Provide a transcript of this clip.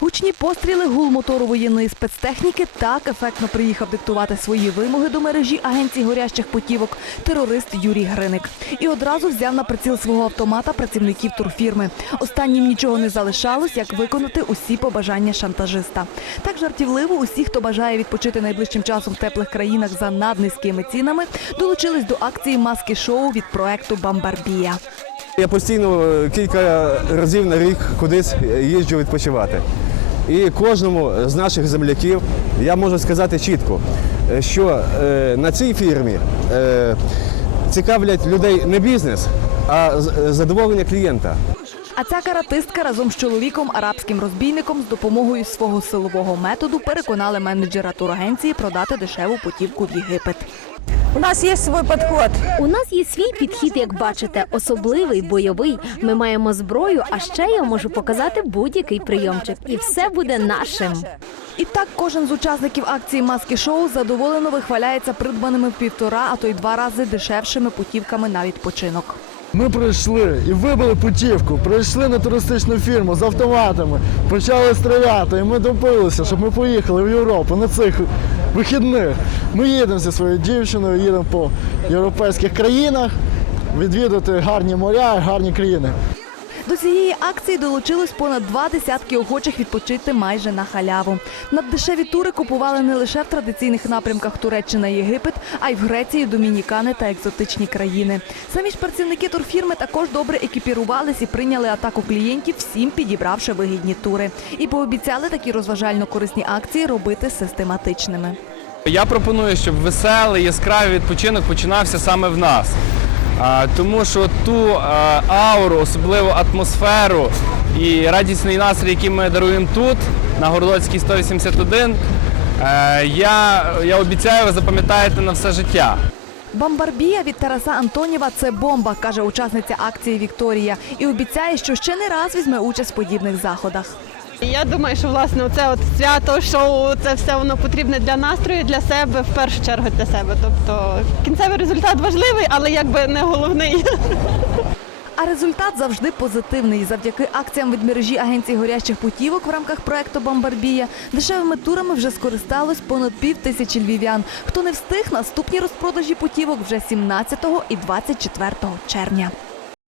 Гучні постріли, гул мотору воєнної спецтехніки так ефектно приїхав диктувати свої вимоги до мережі агенцій горящих путівок терорист Юрій Гриник. І одразу взяв на приціл свого автомата працівників турфірми. Останнім нічого не залишалось, як виконати усі побажання шантажиста. Так жартівливо усі, хто бажає відпочити найближчим часом в теплих країнах за наднизькими цінами, долучились до акції маски шоу від проекту Бамбарбія. Я постійно е, кілька разів на рік кудись їжджу відпочивати. І кожному з наших земляків я можу сказати чітко, е, що е, на цій фірмі е, цікавлять людей не бізнес, а задоволення клієнта. А ця каратистка разом з чоловіком, арабським розбійником, з допомогою свого силового методу переконали менеджера турагенції продати дешеву путівку в Єгипет. У нас є свій підход. У нас є свій підхід, як бачите, особливий, бойовий. Ми маємо зброю, а ще я можу показати будь-який прийомчик, і все буде нашим. І так кожен з учасників акції маски шоу задоволено вихваляється придбаними в півтора, а то й два рази дешевшими путівками на відпочинок. Ми прийшли і вибили путівку, прийшли на туристичну фірму з автоматами, почали стріляти, і ми добилися, щоб ми поїхали в Європу на цих вихідних. Ми їдемо зі своєю дівчиною, їдемо по європейських країнах, відвідати гарні моря, гарні країни. До цієї акції долучилось понад два десятки охочих відпочити майже на халяву. Наддешеві тури купували не лише в традиційних напрямках Туреччина і Єгипет, а й в Греції, Домінікани та екзотичні країни. Самі ж працівники турфірми також добре екіпірувались і прийняли атаку клієнтів, всім підібравши вигідні тури. І пообіцяли такі розважально-корисні акції робити систематичними. Я пропоную, щоб веселий, яскравий відпочинок починався саме в нас. Тому що ту ауру, особливу атмосферу і радісний настрій, який ми даруємо тут, на Городоцькій 181, е, я, я обіцяю, ви запам'ятаєте на все життя. Бомбарбія від Тараса Антонєва це бомба, каже учасниця акції Вікторія, і обіцяє, що ще не раз візьме участь в подібних заходах. Я думаю, що власне це от свято, шоу, це все воно потрібне для настрою, для себе, в першу чергу для себе. Тобто кінцевий результат важливий, але якби не головний. А результат завжди позитивний. Завдяки акціям від мережі агенцій горящих путівок в рамках проекту Бомбарбія дешевими турами вже скористалось понад пів тисячі львів'ян. Хто не встиг, наступні розпродажі путівок вже 17 і 24 червня.